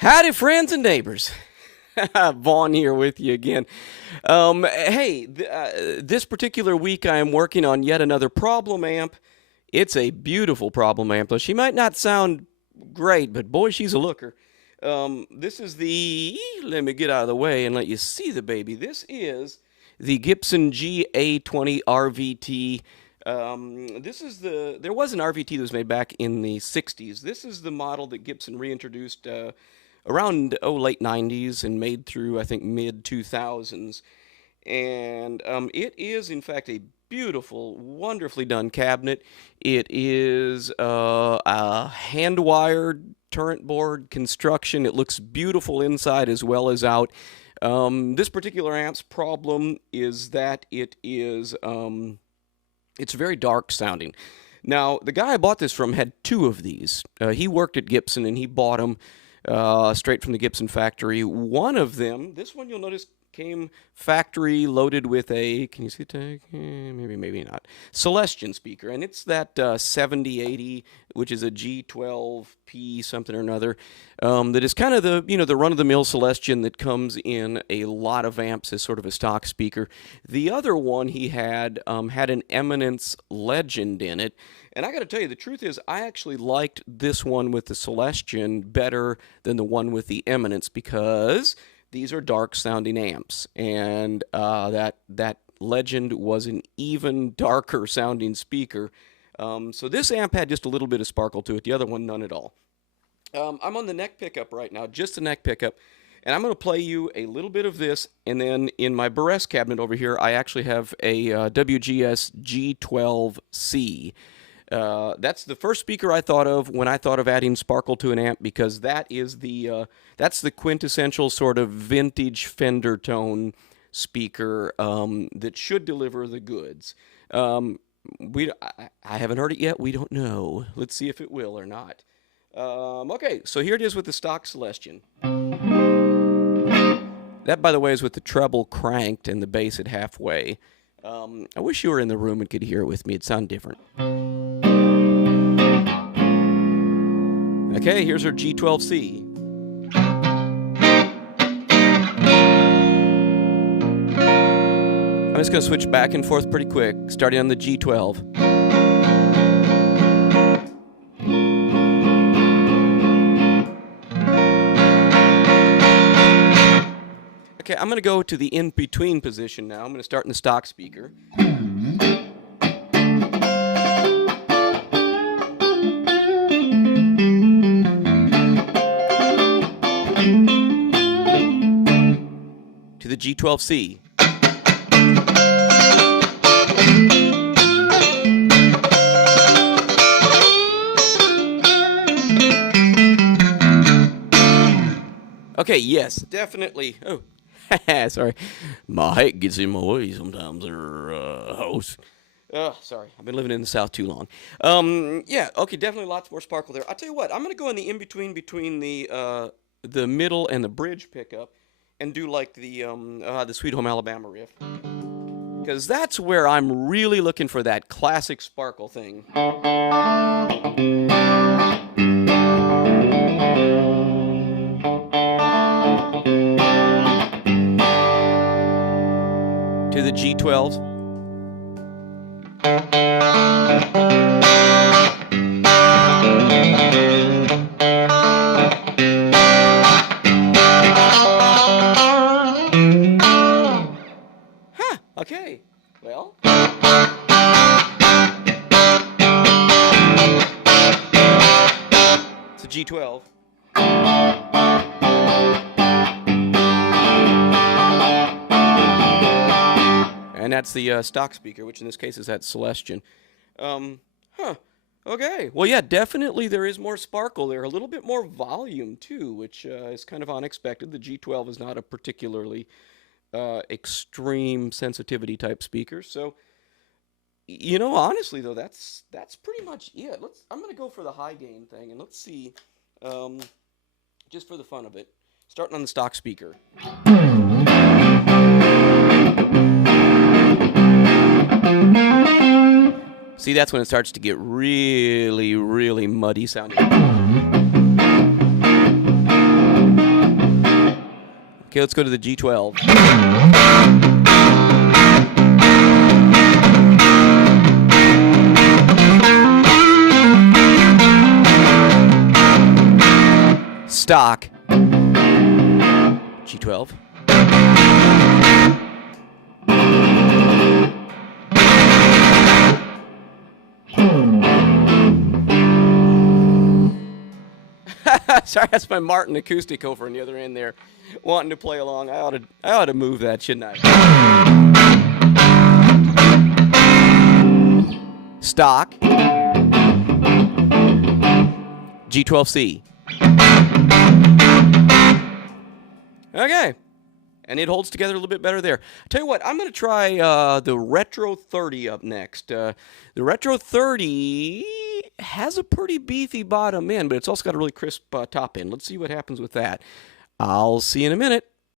Howdy, friends and neighbors. Vaughn here with you again. This particular week I am working on yet another problem amp. It's a beautiful problem amp, though she might not sound great, but boy, she's a looker. This is let me get out of the way and let you see the baby. This is the Gibson GA20RVT. There was an RVT that was made back in the 60s. This is the model that Gibson reintroduced around late 90s and made through, I think, mid 2000s. And it is, in fact, a beautiful, wonderfully done cabinet. It is a hand-wired turret board construction. It looks beautiful inside as well as out. This particular amp's problem is that it's very dark sounding. Now, the guy I bought this from had two of these. He worked at Gibson and he bought them straight from the Gibson factory. One of them, this one you'll notice, came factory loaded with a, can you see it? Maybe not, Celestion speaker, and it's that 7080, which is a G12C something or another, that is kind of the, the run-of-the-mill Celestion that comes in a lot of amps as sort of a stock speaker. The other one he had had an Eminence Legend in it, and I got to tell you, the truth is, I actually liked this one with the Celestion better than the one with the Eminence, because these are dark-sounding amps, and that Legend was an even darker-sounding speaker. So this amp had just a little bit of sparkle to it. The other one, none at all. I'm on the neck pickup right now, just the neck pickup, and I'm going to play you a little bit of this, and then in my Burress cabinet over here, I actually have a WGS G12C. That's the first speaker I thought of when I thought of adding sparkle to an amp, because that is that's the quintessential sort of vintage Fender tone speaker that should deliver the goods. I haven't heard it yet. We don't know. Let's see if it will or not. Okay, so here it is with the stock Celestion. That, by the way, is with the treble cranked and the bass at halfway. I wish you were in the room and could hear it with me. It'd sound different. Okay, here's her G12C. I'm just going to switch back and forth pretty quick, starting on the G12. Okay, I'm going to go to the in-between position now. I'm going to start in the stock speaker. To the G12C. Okay, yes, definitely. Oh, sorry. My height gets in my way sometimes, host. Sorry, I've been living in the South too long. Yeah, okay, definitely lots more sparkle there. I'll tell you what, I'm going to go in the in-between between the middle and the bridge pickup and do like the Sweet Home Alabama riff. Because that's where I'm really looking for that classic sparkle thing. To the G12s. Huh, okay, well. It's a G12. And that's the stock speaker, which in this case is that Celestion. Okay. Well, yeah, definitely there is more sparkle there. A little bit more volume, too, which is kind of unexpected. The G12 is not a particularly extreme sensitivity type speaker. So, honestly, though, that's pretty much it. I'm going to go for the high gain thing, and let's see, just for the fun of it, starting on the stock speaker. See, that's when it starts to get really, really muddy sounding. Okay, let's go to the G12. Stock. G12. Sorry, that's my Martin acoustic over on the other end there, wanting to play along. I ought to move that, shouldn't I? Stock. G12C. Okay. And it holds together a little bit better there. Tell you what, I'm going to try the Retro 30 up next. The Retro 30 has a pretty beefy bottom end, but it's also got a really crisp top end. Let's see what happens with that. I'll see you in a minute.